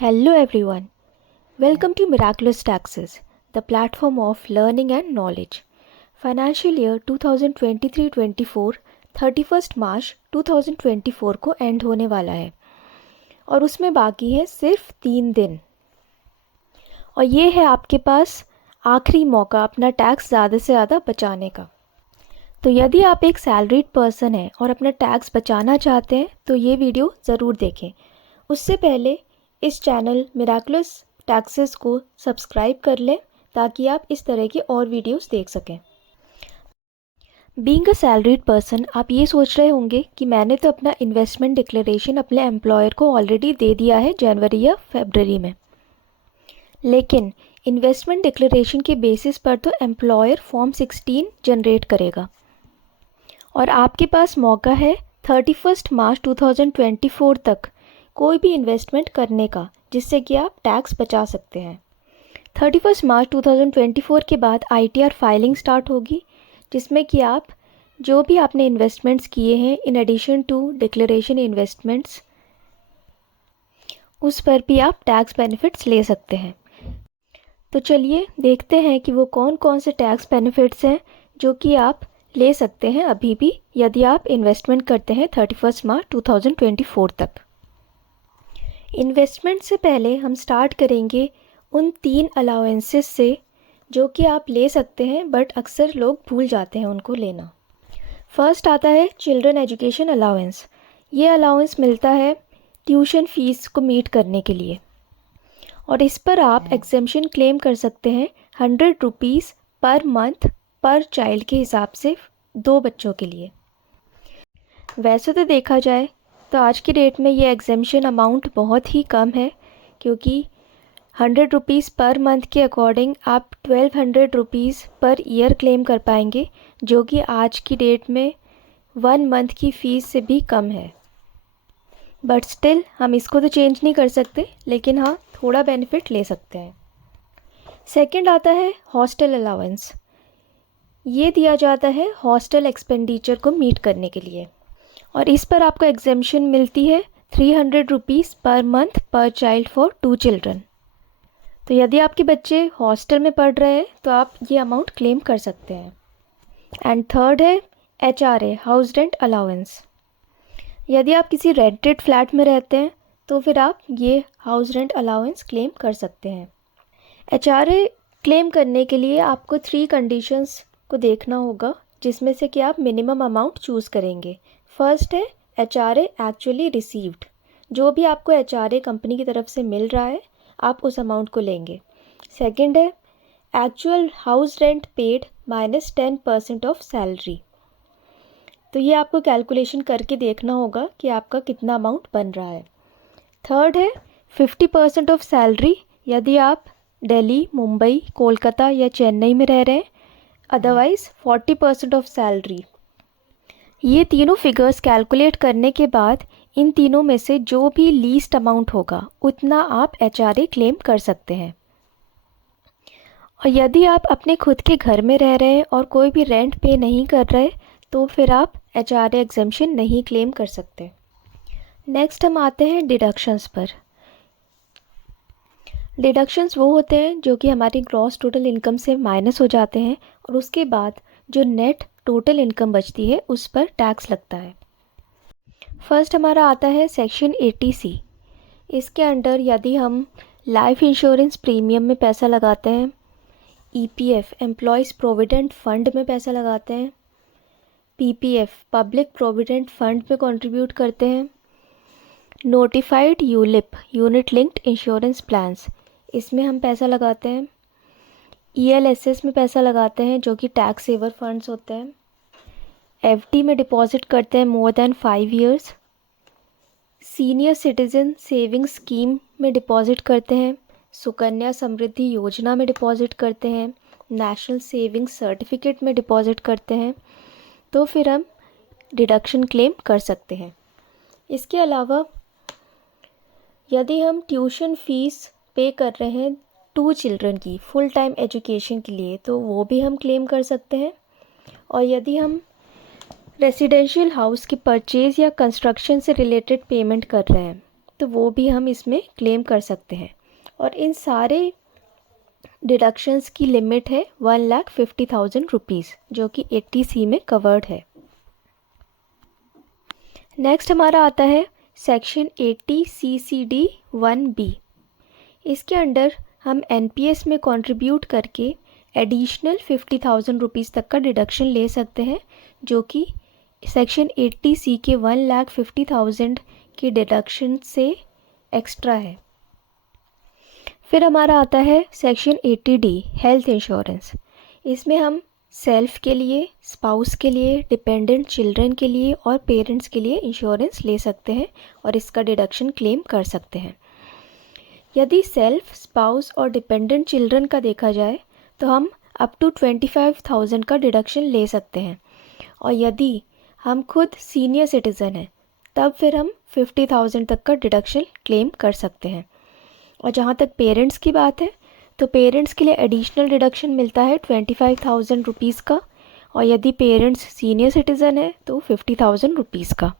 Hello everyone. Welcome to Miraculous Taxes, the platform of learning and knowledge. Financial year 2023-24 31 मार्च 2024 को and होने वाला है और उसमें बाकी है सिर्फ 3 दिन। और ये है आपके पास आखिरी मौका अपना टैक्स ज़्यादा से ज़्यादा बचाने का। तो यदि आप एक सैलरीड पर्सन हैं और अपना टैक्स बचाना चाहते हैं तो ये वीडियो ज़रूर देखें। उससे पहले इस चैनल मिराकुलस टैक्सेस को सब्सक्राइब कर लें ताकि आप इस तरह की और वीडियोस देख सकें। बीइंग अ सैलरीड पर्सन, आप ये सोच रहे होंगे कि मैंने तो अपना इन्वेस्टमेंट डिक्लेरेशन अपने एम्प्लॉयर को ऑलरेडी दे दिया है जनवरी या फरवरी में, लेकिन इन्वेस्टमेंट डिक्लेरेशन के बेसिस पर तो एम्प्लॉयर फॉर्म 16 जनरेट करेगा और आपके पास मौका है 31 मार्च 2024 तक कोई भी इन्वेस्टमेंट करने का जिससे कि आप टैक्स बचा सकते हैं। 31 मार्च 2024 के बाद ITR फाइलिंग स्टार्ट होगी जिसमें कि आप जो भी आपने इन्वेस्टमेंट्स किए हैं in addition to declaration investments, उस पर भी आप टैक्स बेनिफिट्स ले सकते हैं। तो चलिए देखते हैं कि वो कौन कौन से टैक्स बेनिफिट्स हैं जो कि आप ले सकते हैं अभी भी यदि आप इन्वेस्टमेंट करते हैं 31 मार्च 2024 तक। इन्वेस्टमेंट से पहले हम स्टार्ट करेंगे उन 3 अलाउंसेस से जो कि आप ले सकते हैं बट अक्सर लोग भूल जाते हैं उनको लेना। फर्स्ट आता है चिल्ड्रन एजुकेशन अलाउंस। ये अलाउंस मिलता है ट्यूशन फ़ीस को मीट करने के लिए और इस पर आप एग्जेम्पशन क्लेम कर सकते हैं 100 रुपीज़ पर मंथ पर चाइल्ड के हिसाब से 2 बच्चों के लिए। वैसे तो देखा जाए तो आज की डेट में ये एग्जेम्पशन अमाउंट बहुत ही कम है क्योंकि 100 रुपीज़ पर मंथ के अकॉर्डिंग आप 1200 रुपीज़ पर ईयर क्लेम कर पाएंगे, जो कि आज की डेट में 1 मंथ की फ़ीस से भी कम है। बट स्टिल हम इसको तो चेंज नहीं कर सकते, लेकिन हाँ थोड़ा बेनिफिट ले सकते हैं। सेकंड आता है हॉस्टल अलाउंस। ये दिया जाता है हॉस्टल एक्सपेंडिचर को मीट करने के लिए और इस पर आपको एग्जेम्पशन मिलती है 300 रुपीज़ पर मंथ पर चाइल्ड फॉर 2 चिल्ड्रन। तो यदि आपके बच्चे हॉस्टल में पढ़ रहे हैं तो आप ये अमाउंट क्लेम कर सकते हैं। एंड थर्ड है HRA हाउस रेंट अलाउंस। यदि आप किसी रेंटेड फ्लैट में रहते हैं तो फिर आप ये हाउस रेंट अलाउंस क्लेम कर सकते हैं। HRA क्लेम करने के लिए आपको 3 कंडीशंस को देखना होगा जिसमें से कि आप मिनिमम अमाउंट चूज़ करेंगे। फर्स्ट है HRA एक्चुअली रिसीव्ड। जो भी आपको HRA कंपनी की तरफ से मिल रहा है आप उस अमाउंट को लेंगे। सेकंड है actual house rent paid minus 10% of salary. तो ये आपको कैलकुलेशन करके देखना होगा कि आपका कितना अमाउंट बन रहा है। थर्ड है 50% ऑफ सैलरी यदि आप दिल्ली, मुंबई, कोलकाता या चेन्नई में रह रहे हैं, अदरवाइज़ 40% ऑफ सैलरी। ये तीनों फिगर्स कैलकुलेट करने के बाद इन तीनों में से जो भी लीस्ट अमाउंट होगा उतना आप HRA क्लेम कर सकते हैं। और यदि आप अपने खुद के घर में रह रहे हैं और कोई भी रेंट पे नहीं कर रहे तो फिर आप HRA एग्जेम्पशन नहीं क्लेम कर सकते। नेक्स्ट हम आते हैं डिडक्शंस पर। डिडक्शंस वो होते हैं जो कि हमारी ग्रॉस टोटल इनकम से माइनस हो जाते हैं और उसके बाद जो नेट टोटल इनकम बचती है उस पर टैक्स लगता है। फर्स्ट हमारा आता है सेक्शन 80C। इसके अंडर यदि हम लाइफ इंश्योरेंस प्रीमियम में पैसा लगाते हैं, EPF एम्प्लॉयज़ प्रोविडेंट फंड में पैसा लगाते हैं, PPF पब्लिक प्रोविडेंट फंड में कंट्रीब्यूट करते हैं, notified ULIP unit linked insurance plans इसमें हम पैसा लगाते हैं, ELSS में पैसा लगाते हैं जो कि टैक्स सेवर फंड्स होते हैं, FD में डिपॉजिट करते हैं more than 5 years, senior citizen saving scheme में डिपॉजिट करते हैं, सुकन्या समृद्धि योजना में डिपॉजिट करते हैं, नेशनल सेविंग सर्टिफिकेट में डिपॉजिट करते हैं, तो फिर हम डिडक्शन क्लेम कर सकते हैं। इसके अलावा यदि हम ट्यूशन फ़ीस पे कर रहे हैं 2 चिल्ड्रन की फुल टाइम एजुकेशन के लिए तो वो भी हम क्लेम कर सकते हैं। और यदि हम रेसिडेंशियल हाउस की परचेज़ या कंस्ट्रक्शन से रिलेटेड पेमेंट कर रहे हैं तो वो भी हम इसमें क्लेम कर सकते हैं। और इन सारे डिडक्शंस की लिमिट है 1,50,000 रुपीज़, जो कि 80C में कवर्ड है। नेक्स्ट हमारा आता है सेक्शन 80 CCD 1B। इसके अंडर हम NPS में कंट्रीब्यूट करके एडिशनल 50,000 रुपीज़ तक का डिडक्शन ले सकते हैं, जो कि सेक्शन 80C के 1,50,000 के डिडक्शन से एक्स्ट्रा है। फिर हमारा आता है सेक्शन 80D हेल्थ इंश्योरेंस। इसमें हम सेल्फ के लिए, स्पाउस के लिए, डिपेंडेंट चिल्ड्रन के लिए और पेरेंट्स के लिए इंश्योरेंस ले सकते हैं और इसका डिडक्शन क्लेम कर सकते हैं। यदि सेल्फ, स्पाउस और डिपेंडेंट चिल्ड्रन का देखा जाए तो हम अप टू 25,000 का डिडक्शन ले सकते हैं, और यदि हम खुद सीनियर सिटीज़न हैं तब फिर हम 50,000 तक का डिडक्शन क्लेम कर सकते हैं। और जहाँ तक पेरेंट्स की बात है तो पेरेंट्स के लिए एडिशनल डिडक्शन मिलता है 25,000 रुपीज़ का, और यदि पेरेंट्स सीनियर सिटीज़न है तो 50,000 रुपीज़ का।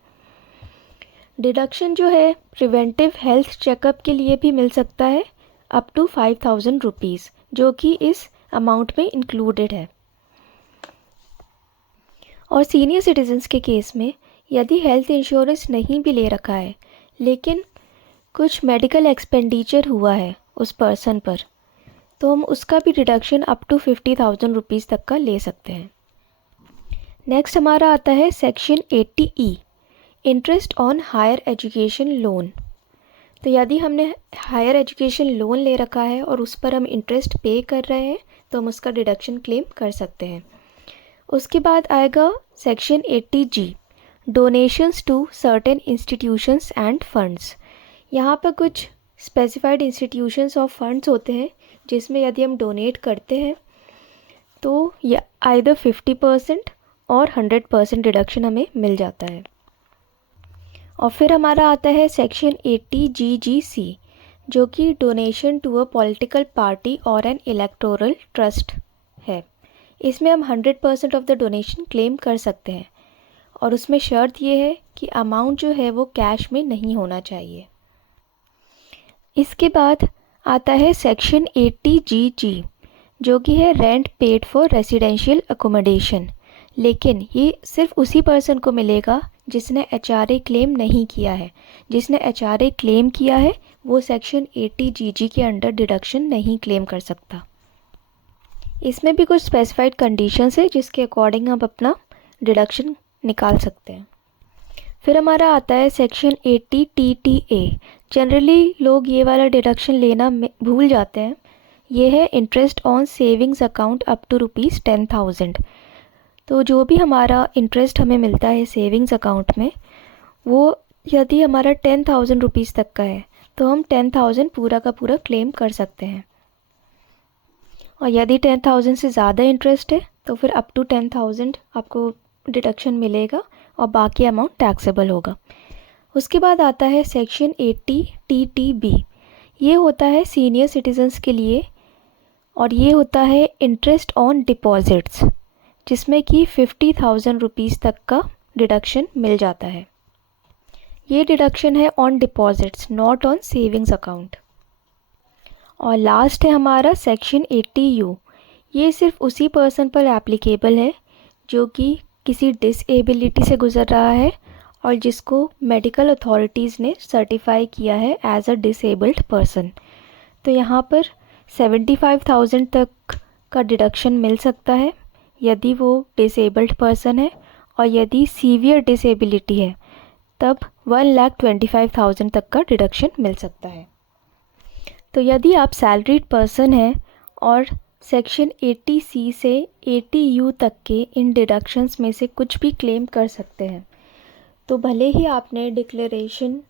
डिडक्शन जो है प्रिवेंटिव हेल्थ चेकअप के लिए भी मिल सकता है अप टू 5,000 रुपीज़, जो कि इस अमाउंट में इंक्लूडेड है। और सीनियर सिटीजन्स के केस में यदि हेल्थ इंश्योरेंस नहीं भी ले रखा है लेकिन कुछ मेडिकल एक्सपेंडिचर हुआ है उस पर्सन पर, तो हम उसका भी डिडक्शन अप टू 50,000 रुपीज़ तक का ले सकते हैं। नेक्स्ट हमारा आता है section 80E interest on higher education loan. तो यदि हमने हायर एजुकेशन लोन ले रखा है और उस पर हम इंटरेस्ट पे कर रहे हैं तो हम उसका डिडक्शन क्लेम कर सकते हैं। उसके बाद आएगा section 80G donations to certain institutions and funds. यहाँ पर कुछ स्पेसिफाइड इंस्टीट्यूशंस और फंड्स होते हैं जिसमें यदि हम डोनेट करते हैं तो या आइदर 50% और 100% डिडक्शन हमें मिल जाता है। और फिर हमारा आता है सेक्शन 80GGC, जो कि donation to a political party और एन इलेक्टोरल ट्रस्ट है। इसमें हम 100% ऑफ द डोनेशन क्लेम कर सकते हैं, और उसमें शर्त ये है कि अमाउंट जो है वो कैश में नहीं होना चाहिए। इसके बाद आता है सेक्शन 80GG, जो कि है rent paid for residential accommodation, लेकिन ये सिर्फ उसी पर्सन को मिलेगा जिसने HRA क्लेम नहीं किया है। जिसने HRA क्लेम किया है वो सेक्शन 80GG के अंडर डिडक्शन नहीं क्लेम कर सकता। इसमें भी कुछ स्पेसिफाइड कंडीशंस है जिसके अकॉर्डिंग आप अपना डिडक्शन निकाल सकते हैं। फिर हमारा आता है सेक्शन 80TTA। जनरली लोग ये वाला डिडक्शन लेना भूल जाते हैं। ये है interest on savings account up to ₹10,000। तो जो भी हमारा इंटरेस्ट हमें मिलता है सेविंग्स अकाउंट में, वो यदि हमारा 10,000 रुपीज़ तक का है तो हम 10,000 पूरा का पूरा क्लेम कर सकते हैं। और यदि 10,000 से ज़्यादा इंटरेस्ट है तो फिर अप टू 10,000 आपको डिडक्शन मिलेगा और बाकी अमाउंट टैक्सेबल होगा। उसके बाद आता है सेक्शन 80TTB। ये होता है सीनियर सिटीजन्स के लिए, और ये होता है इंटरेस्ट ऑन डिपॉजिट्स, जिसमें कि 50,000 रुपीज़ तक का डिडक्शन मिल जाता है। ये डिडक्शन है on deposits, not on savings account. और लास्ट है हमारा सेक्शन 80U। ये सिर्फ उसी पर्सन पर एप्लीकेबल है जो कि किसी डिसेबिलिटी से गुज़र रहा है और जिसको मेडिकल अथॉरिटीज़ ने सर्टिफाई किया है एज अ डिसेबल्ड पर्सन। तो यहाँ पर 75,000 तक का डिडक्शन मिल सकता है यदि वो डिसेबल्ड पर्सन है, और यदि सीवियर डिसेबिलिटी है तब 1,25,000 तक का डिडक्शन मिल सकता है। तो यदि आप सैलरीड पर्सन हैं और सेक्शन 80C से 80U तक के इन डिडक्शंस में से कुछ भी क्लेम कर सकते हैं, तो भले ही आपने डिक्लेरेशन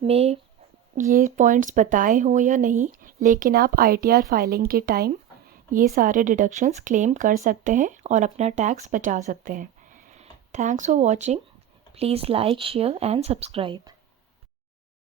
में ये पॉइंट्स बताए हों या नहीं, लेकिन आप ITR फाइलिंग के टाइम ये सारे डिडक्शंस क्लेम कर सकते हैं और अपना टैक्स बचा सकते हैं। Thanks for watching. Please like, share and subscribe.